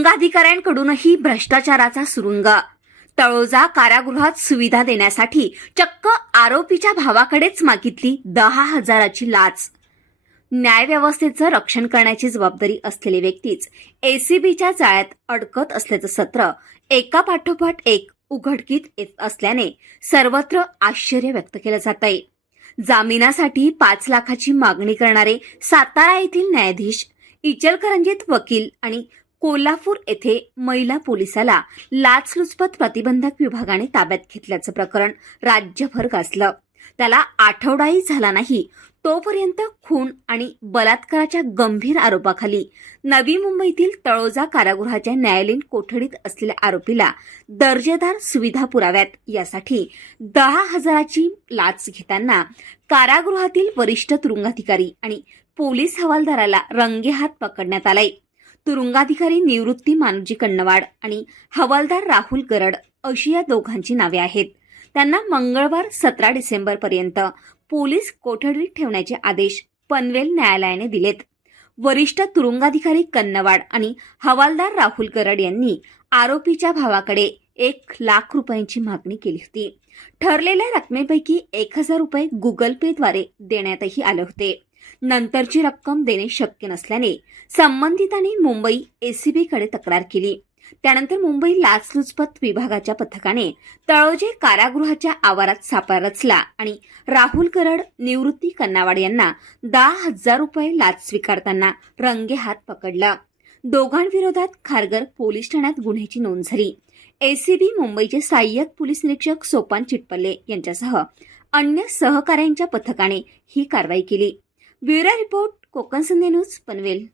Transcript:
तुरुंगाधिकाऱ्यांकडूनही भ्रष्टाचाराचा सुरुंग। तळोजा कारागृहात सुविधा देण्यासाठी चक्क आरोपीच्या भावाकडेच मागितली 10,000ची लाच। न्यायव्यवस्थेचं रक्षण करण्याची जबाबदारी असलेले व्यक्तीच एसीबीच्या जाळ्यात अडकत असल्याचं सत्र एकापाठोपाठ एक उघडकीत येत असल्याने सर्वत्र आश्चर्य व्यक्त केलं जात आहे। जामिनासाठी 5 लाखाची मागणी करणारे सातारा येथील न्यायाधीश, इचलकरंजीत वकील आणि कोल्हापूर येथे महिला पोलिसाला लाचलुचपत प्रतिबंधक विभागाने ताब्यात घेतल्याचं प्रकरण राज्यभर गाजलं। त्याला आठवडाही झाला नाही तोपर्यंत खून आणि बलात्काराच्या गंभीर आरोपाखाली नवी मुंबईतील तळोजा कारागृहाच्या न्यायालयीन कोठडीत असलेल्या आरोपीला दर्जेदार सुविधा पुराव्यात यासाठी 10,000ची लाच घेताना कारागृहातील वरिष्ठ तुरुंगाधिकारी आणि पोलीस हवालदाराला रंगेहात पकडण्यात आलंय। तुरुंगाधिकारी निवृत्ती मानुजी कन्नवाड आणि हवालदार राहुल गरड अशी या दोघांची नावे आहेत। त्यांना मंगळवार 17 डिसेंबरपर्यंत पोलीस कोठडीत ठेवण्याचे आदेश पनवेल न्यायालयाने दिलेत। वरिष्ठ तुरुंगाधिकारी कन्नवाड आणि हवालदार राहुल गरड यांनी आरोपीच्या भावाकडे 1 लाख रुपयांची मागणी केली होती। ठरलेल्या रकमेपैकी 1,000 रुपये गुगल पेद्वारे देण्यातही आले होते। नंतरची रक्कम देणे शक्य नसल्याने संबंधितांनी मुंबई एसीबीकडे तक्रार केली। त्यानंतर मुंबई लाचलुचपत विभागाच्या पथकाने तळोजे कारागृहाच्या आवारात सापळा रचला आणि राहुल गरड, निवृत्ती कन्नावाड यांना 10,000 रुपये लाच स्वीकारताना रंगेहात पकडलं। दोघांविरोधात खारघर पोलीस ठाण्यात गुन्ह्याची नोंद झाली। एसीबी मुंबईचे सहाय्यक पोलीस निरीक्षक सोपान चिटपल्ले यांच्यासह अन्य सहकाऱ्यांच्या पथकाने ही कारवाई केली। ब्युरो रिपोर्ट, कोकण संध्या न्यूज, पनवेल।